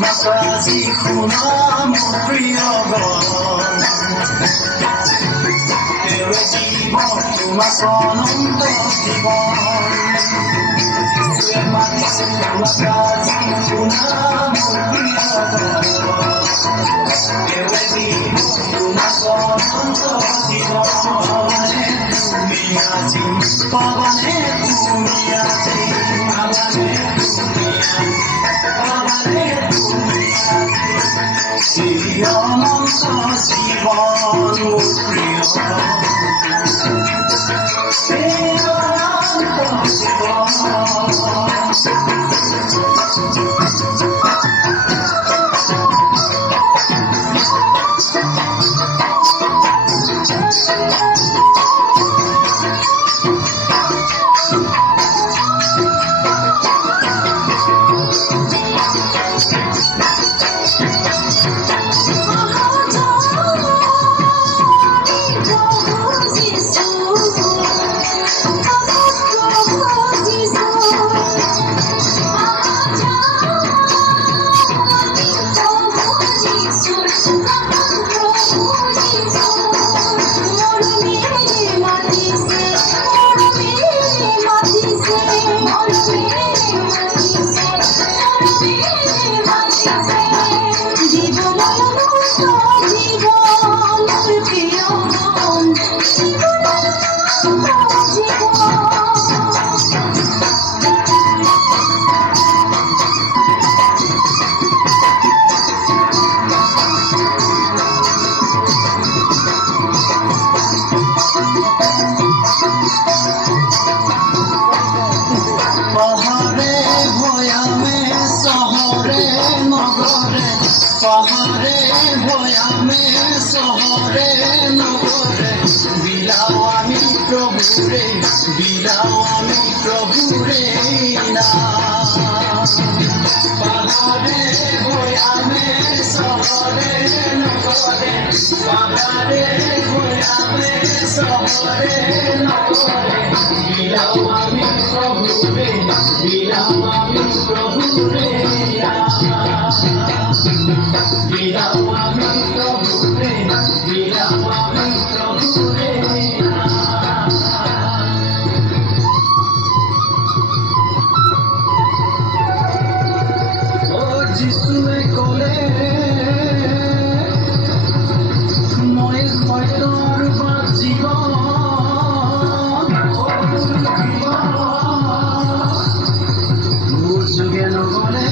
Masazi kunamo priyogon Ewe jibon tumasononto jibon Ewe matise masazi kunamo priyogon Ewe jibon tumasononto jibon Dumiyaji pavane dumiyaji pavane পাহাড়ে ভয়ামে শহরে নগরে বিলাও আমি প্রভুরে না পাহাড়ে ভয়ামে শহরে নগরে পাহাড়ে ভয়ামে শহরে নগরে বিলাও আমি প্রভুরে বিলাও আমি প্রভুরে ও যিশুৱে ক'লে মই হয়তো আৰু জীৱন মোৰ যোগে নগ'লে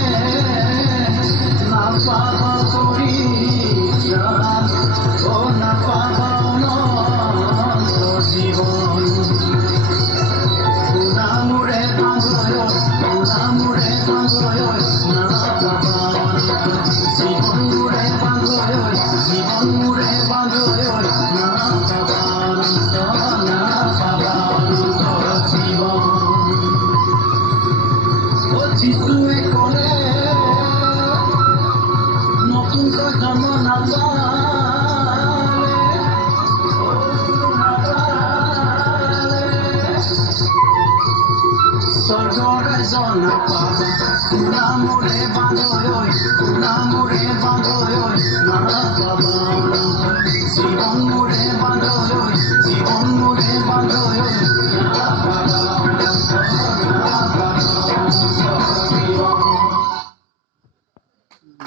নাপাবা পৰিত্ৰাণ ও নাপাবা অনন্ত জীৱন নামোৰে বান্ধয় নাপাবা জীৱন মোৰে বান্ধয় নাপাবা অনন্ত জীৱন ও যিশুৱে ক'লে নতুনকৈ জন্ম নাপালে স্বৰ্গৰ ৰাজ্য নাপাবা নামোৰে বান্ধয় নাপাবা জীৱন মোৰে বান্ধয়